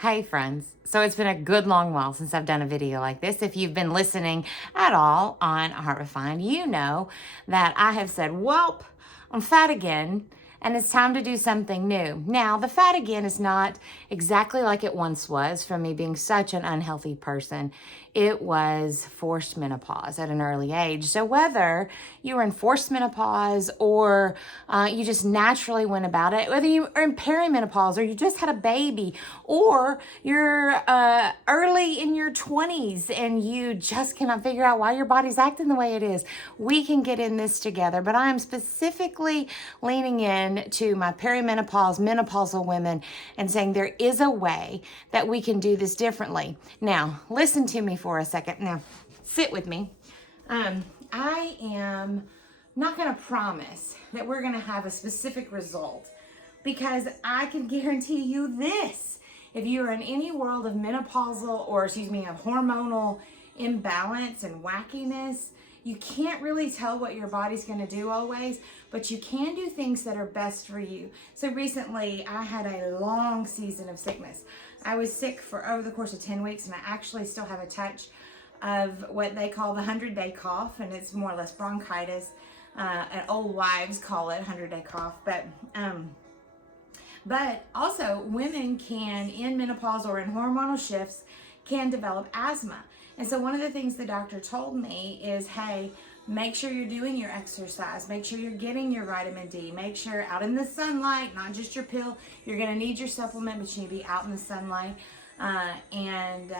Hey friends, so it's been a good long while since I've done a video like this. If you've been listening at all on Heart Refined, you know that I have said, "Welp, I'm fat again, and it's time to do something new." Now, the fat again is not exactly like it once was from me being such an unhealthy person. It was forced menopause at an early age. So whether you were in forced menopause or you just naturally went about it, whether you are in perimenopause or you just had a baby or you're early in your 20s and you just cannot figure out why your body's acting the way it is, we can get in this together. But I am specifically leaning in to my perimenopause, menopausal women and saying there is a way that we can do this differently. Now, listen to me for a second. Now, sit with me. I am not going to promise that we're going to have a specific result because I can guarantee you this. If you are in any world of menopausal or, of hormonal imbalance and wackiness, you can't really tell what your body's going to do always, but you can do things that are best for you. So recently, I had a long season of sickness. I was sick for over the course of 10 weeks, and I actually still have a touch of what they call the 100-day cough, and it's more or less bronchitis. And old wives call it 100-day cough, but also women can, in menopause or in hormonal shifts, can develop asthma. And so one of the things the doctor told me is, hey, make sure you're doing your exercise, make sure you're getting your vitamin D, make sure out in the sunlight, not just your pill. You're going to need your supplement, but you need to be out in the sunlight. And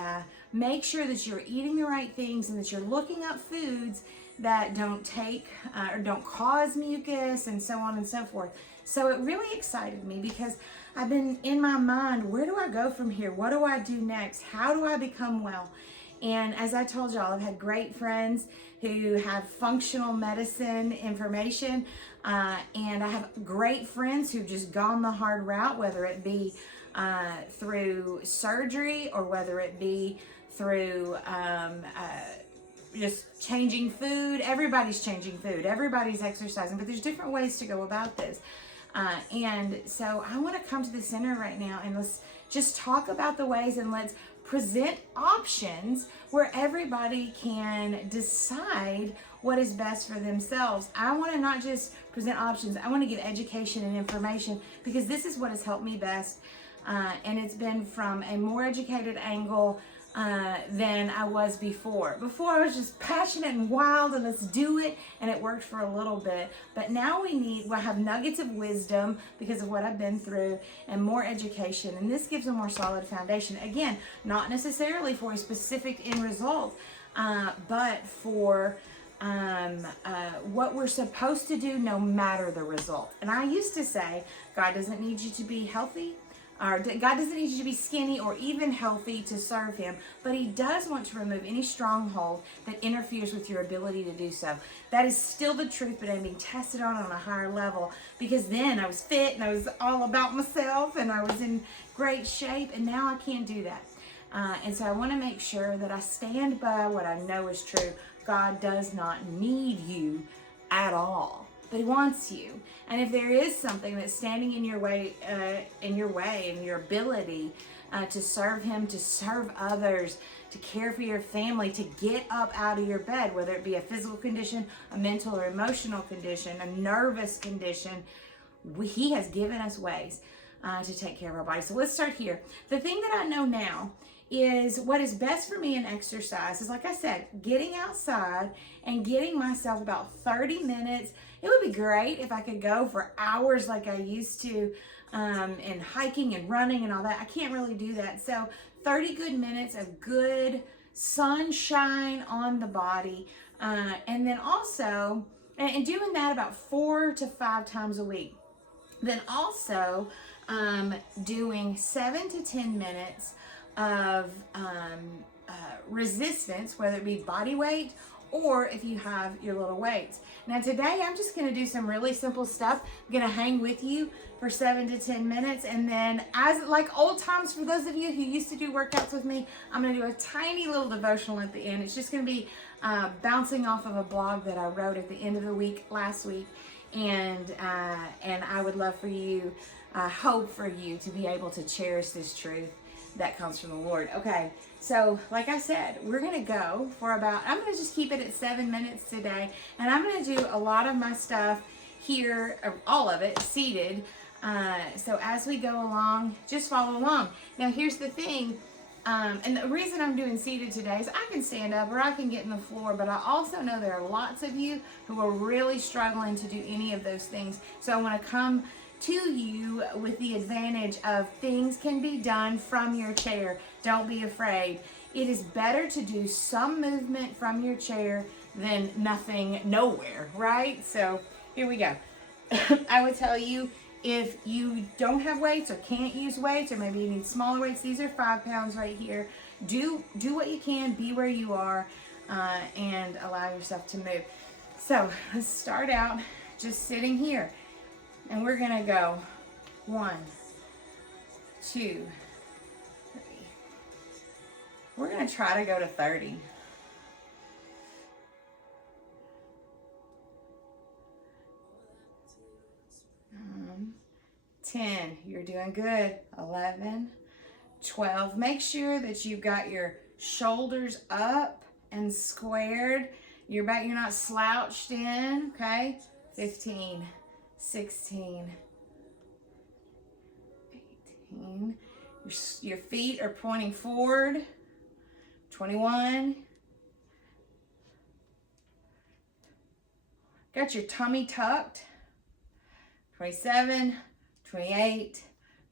make sure that you're eating the right things and that you're looking up foods that don't take or don't cause mucus and so on and so forth. So it really excited me because I've been in my mind, where do I go from here? What do I do next? How do I become well? And as I told y'all, I've had great friends who have functional medicine information, and I have great friends who've just gone the hard route, whether it be through surgery or whether it be through just changing food. Everybody's changing food. Everybody's exercising, but there's different ways to go about this. And so I want to come to the center right now and let's just talk about the ways and let's present options where everybody can decide what is best for themselves. I want to not just present options, I want to give education and information because this is what has helped me best. And it's been from a more educated angle than I was before. Before I was just passionate and wild and let's do it, and it worked for a little bit. But now we'll have nuggets of wisdom because of what I've been through and more education, and this gives a more solid foundation. Again, not necessarily for a specific end result, but for what we're supposed to do no matter the result. And I used to say, God doesn't need you to be healthy, or God doesn't need you to be skinny or even healthy to serve him, but he does want to remove any stronghold that interferes with your ability to do so. That is still the truth, but I'm being tested on a higher level because then I was fit and I was all about myself and I was in great shape, and now I can't do that. And so I want to make sure that I stand by what I know is true. God does not need you at all, but he wants you. And if there is something that's standing in your way, in your ability to serve him, to serve others, to care for your family, to get up out of your bed, whether it be a physical condition, a mental or emotional condition, a nervous condition, he has given us ways to take care of our body. So let's start here. The thing that I know now is what is best for me in exercise is, like I said, getting outside and getting myself about 30 minutes. It would be great if I could go for hours like I used to, and hiking and running and all that. I can't really do that. So 30 good minutes of good sunshine on the body. And then also, and doing that about 4 to 5 times a week. Then also doing 7 to 10 minutes of resistance, whether it be body weight or if you have your little weights. Now today I'm just going to do some really simple stuff. I'm going to hang with you for 7 to 10 minutes, and then, as like old times for those of you who used to do workouts with me, I'm going to do a tiny little devotional at the end. It's just going to be bouncing off of a blog that I wrote at the end of the week last week, and I would love for you, hope for you to be able to cherish this truth that comes from the Lord. Okay, so like I said, we're gonna go for about, I'm gonna just keep it at 7 minutes today, and I'm gonna do a lot of my stuff here, all of it, seated. So as we go along, just follow along. Now here's the thing, and the reason I'm doing seated today is I can stand up or I can get in the floor, but I also know there are lots of you who are really struggling to do any of those things. So I want to come to you with the advantage of things can be done from your chair. Don't be afraid. It is better to do some movement from your chair than nothing nowhere, right? So here we go. I would tell you, if you don't have weights or can't use weights, or maybe you need smaller weights, these are 5 pounds right here. Do what you can, be where you are, and allow yourself to move. So let's start out just sitting here. And we're gonna go 1, 2, 3. We're gonna try to go to 30. 10, you're doing good. 11, 12. Make sure that you've got your shoulders up and squared. You're not slouched in, okay? 15, 16, 18. Your feet are pointing forward. 21. Got your tummy tucked. 27, 28,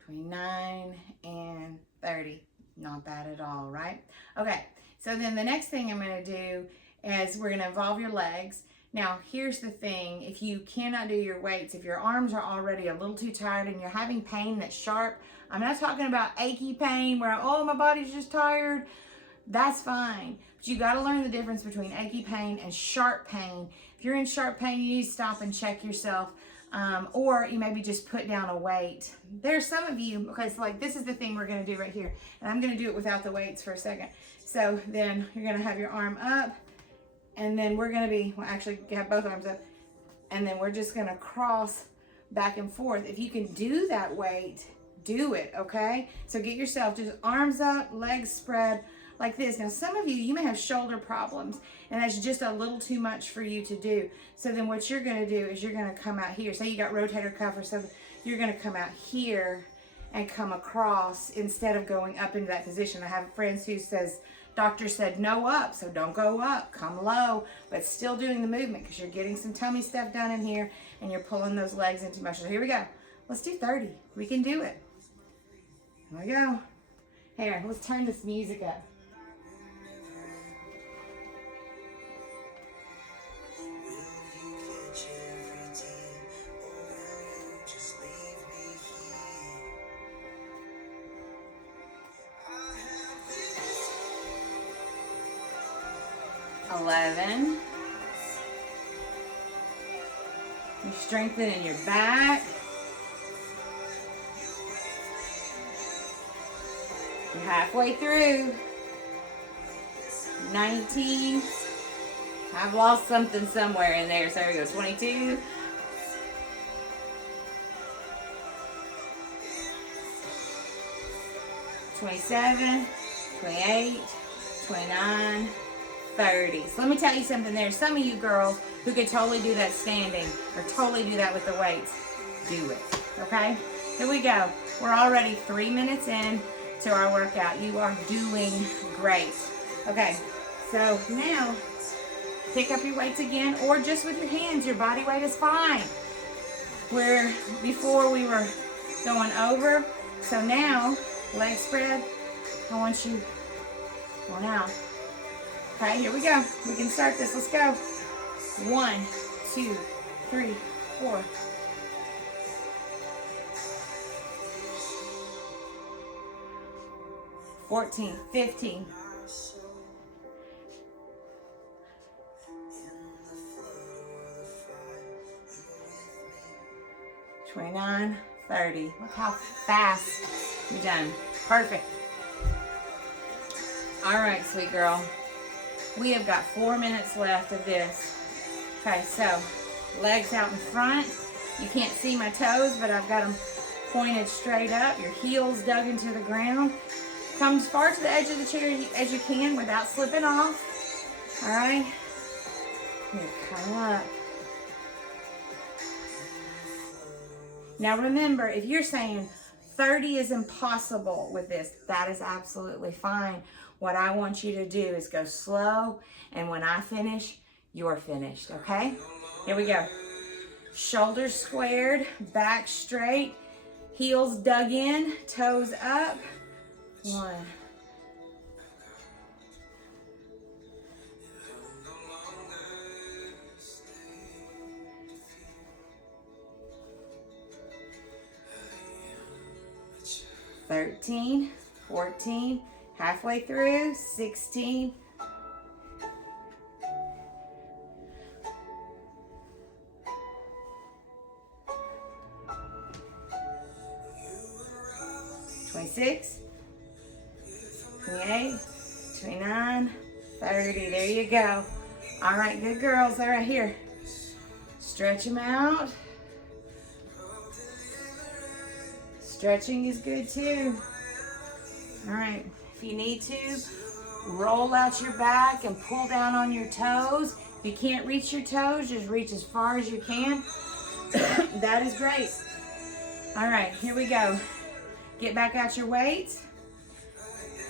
29, and 30. Not bad at all, right? Okay, so then the next thing I'm going to do is we're going to involve your legs. Now, here's the thing. If you cannot do your weights, if your arms are already a little too tired and you're having pain that's sharp, I'm not talking about achy pain where, oh, my body's just tired. That's fine. But you got to learn the difference between achy pain and sharp pain. If you're in sharp pain, you need to stop and check yourself. Or you maybe just put down a weight. There's some of you, okay, so like this is the thing we're going to do right here. And I'm going to do it without the weights for a second. So then you're going to have your arm up. And then we're going to be, well, actually have both arms up. And then we're just going to cross back and forth. If you can do that weight, do it, okay? So get yourself just arms up, legs spread like this. Now, some of you, you may have shoulder problems, and that's just a little too much for you to do. So then what you're going to do is you're going to come out here. Say you got rotator cuff or something. You're going to come out here and come across instead of going up into that position. I have friends who says, doctor said no up, so don't go up, come low, but still doing the movement because you're getting some tummy stuff done in here and you're pulling those legs into motion. So here we go. Let's do 30. We can do it. Here we go. Here, let's turn this music up. Eleven. You're strengthening your back. You're halfway through. 19. I've lost something somewhere in there. So there we go. 22. 27. 28. 29. 30. So let me tell you something. There's some of you girls who could totally do that standing or totally do that with the weights. Do it. Okay? Here we go. We're already 3 minutes in to our workout. You are doing great. Okay. So now pick up your weights again or just with your hands. Your body weight is fine. Where before we were going over. So now, leg spread. I want you going out. Okay, here we go. We can start this. Let's go. 1, 2, 3, 4. 14, 15. 29, 30. Look how fast you're done. Perfect. All right, sweet girl. We have got 4 minutes left of this. Okay, so legs out in front. You can't see my toes, but I've got them pointed straight up. Your heels dug into the ground. Come as far to the edge of the chair as you can without slipping off. All right. Here, come up. Now remember, if you're saying 30 is impossible with this, that is absolutely fine. What I want you to do is go slow, and when I finish, you're finished, okay? Here we go. Shoulders squared, back straight, heels dug in, toes up. 1. 13, 14, halfway through, 16, 26, 28, 29, 30. There you go. All right, good girls. All right, here. Stretch them out. Stretching is good too. All right, if you need to, roll out your back and pull down on your toes. If you can't reach your toes, just reach as far as you can. That is great. All right, here we go. Get back out your weights.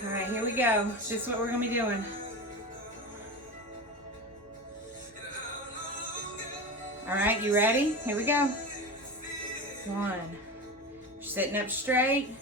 All right, here we go. This is what we're gonna be doing. All right, you ready? Here we go. 1. Sitting up straight.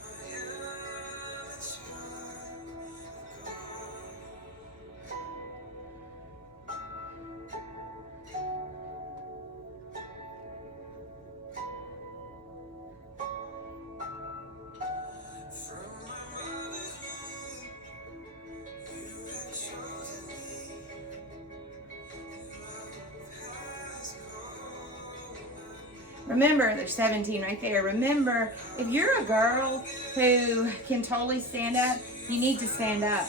'Remember, there's 17 right there. Remember, if you're a girl who can totally stand up, you need to stand up.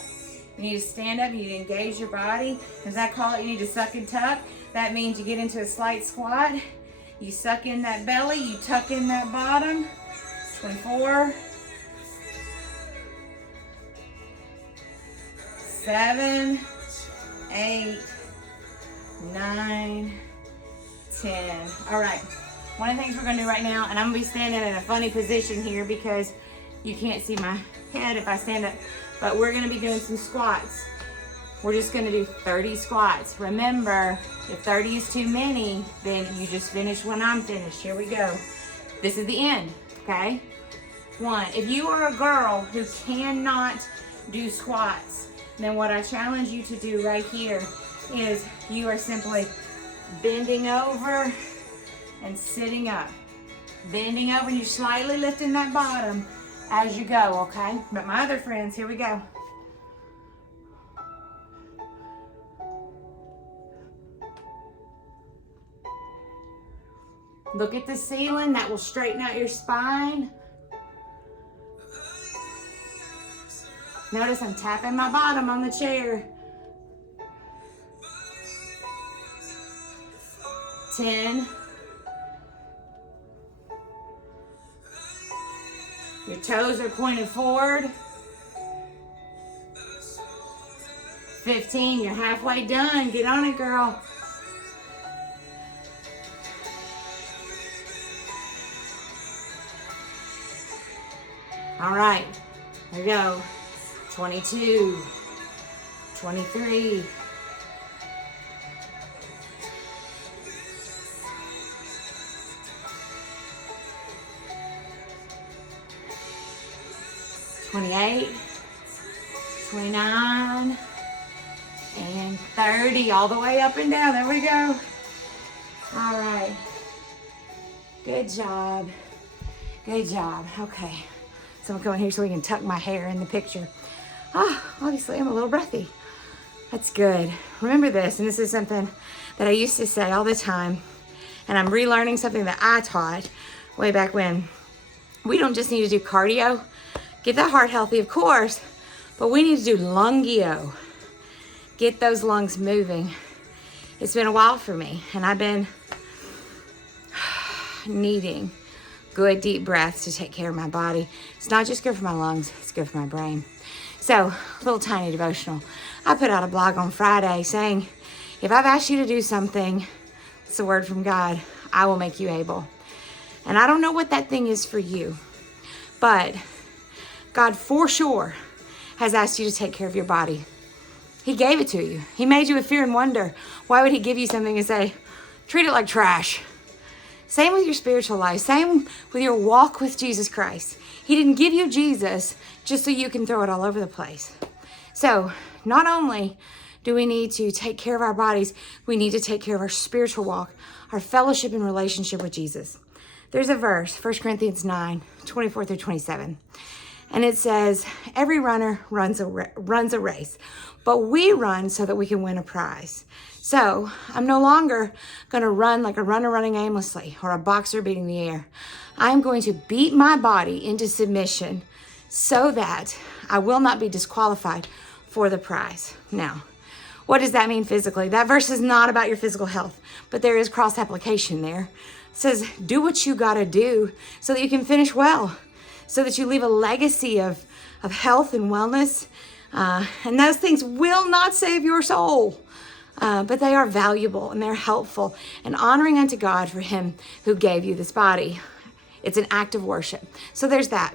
You need to stand up, you need to engage your body. As I call it, you need to suck and tuck. That means you get into a slight squat. You suck in that belly, you tuck in that bottom. 24. 7, 8, 9, 10. All right. One of the things we're gonna do right now, and I'm gonna be standing in a funny position here because you can't see my head if I stand up, but we're gonna be doing some squats. We're just gonna do 30 squats. Remember, if 30 is too many, then you just finish when I'm finished. Here we go. This is the end, okay? 1. If you are a girl who cannot do squats, then what I challenge you to do right here is you are simply bending over and sitting up. Bending over, and you're slightly lifting that bottom as you go, okay? But my other friends, here we go. Look at the ceiling, that will straighten out your spine. Notice I'm tapping my bottom on the chair. 10. Your toes are pointed forward. 15, you're halfway done. Get on it, girl. All right, here we go. 22, 23, 28, 29, and 30, all the way up and down. There we go. All right. Good job. Good job. Okay. So I'm going here so we can tuck my hair in the picture. Obviously I'm a little breathy. That's good. Remember this, and this is something that I used to say all the time, and I'm relearning something that I taught way back when. We don't just need to do cardio, get that heart healthy, of course, but we need to do lungio. Get those lungs moving. It's been a while for me, and I've been needing good deep breaths to take care of my body. It's not just good for my lungs, it's good for my brain. So, little tiny devotional. I put out a blog on Friday saying, if I've asked you to do something, it's a word from God, I will make you able. And I don't know what that thing is for you, but God for sure has asked you to take care of your body. He gave it to you. He made you with fear and wonder. Why would he give you something and say, treat it like trash? Same with your spiritual life. Same with your walk with Jesus Christ. He didn't give you Jesus just so you can throw it all over the place. So not only do we need to take care of our bodies, we need to take care of our spiritual walk, our fellowship and relationship with Jesus. There's a verse, 1 Corinthians 9, 24 through 27. And it says, every runner runs a race, but we run so that we can win a prize. So I'm no longer going to run like a runner running aimlessly or a boxer beating the air. I'm going to beat my body into submission so that I will not be disqualified for the prize. Now, what does that mean physically? That verse is not about your physical health, but there is cross application there. It says, do what you got to do so that you can finish well, so that you leave a legacy of health and wellness. And those things will not save your soul, but they are valuable and they're helpful and honoring unto God for him who gave you this body. It's an act of worship. So there's that.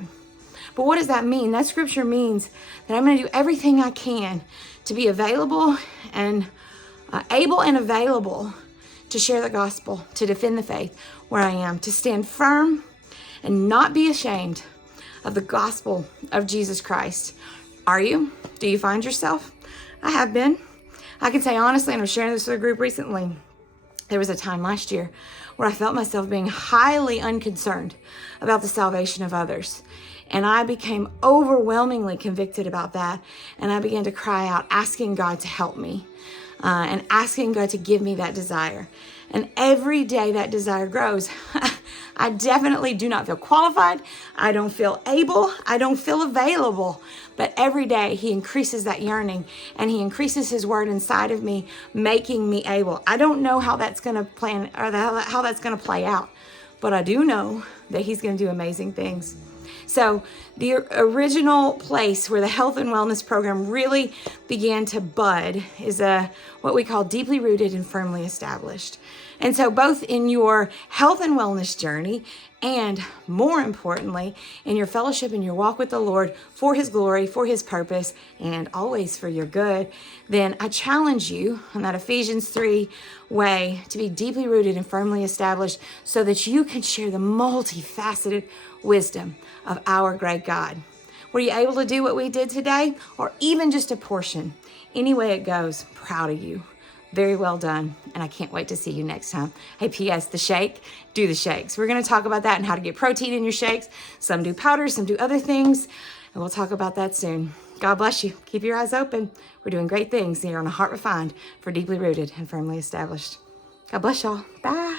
But what does that mean? That scripture means that I'm going to do everything I can to be available and able and available to share the gospel, to defend the faith where I am, to stand firm and not be ashamed of the gospel of Jesus Christ. Are you? Do you find yourself? I have been. I can say honestly, and I was sharing this with a group recently, there was a time last year where I felt myself being highly unconcerned about the salvation of others. And I became overwhelmingly convicted about that. And I began to cry out, asking God to help me and asking God to give me that desire. And every day that desire grows. I definitely do not feel qualified. I don't feel able. I don't feel available. But every day he increases that yearning and he increases his word inside of me, making me able. I don't know how that's going to plan or how that's going to play out, but I do know that he's going to do amazing things. So the original place where the health and wellness program really began to bud is what we call deeply rooted and firmly established. And so both in your health and wellness journey and more importantly, in your fellowship and your walk with the Lord for his glory, for his purpose, and always for your good, then I challenge you on that Ephesians 3 way to be deeply rooted and firmly established so that you can share the multifaceted wisdom of our great God. Were you able to do what we did today? Or even just a portion? Any way it goes, proud of you. Very well done. And I can't wait to see you next time. Hey, P.S. the shake, do the shakes. We're going to talk about that and how to get protein in your shakes. Some do powders, some do other things. And we'll talk about that soon. God bless you. Keep your eyes open. We're doing great things here on A Heart Refined for Deeply Rooted and Firmly Established. God bless y'all. Bye.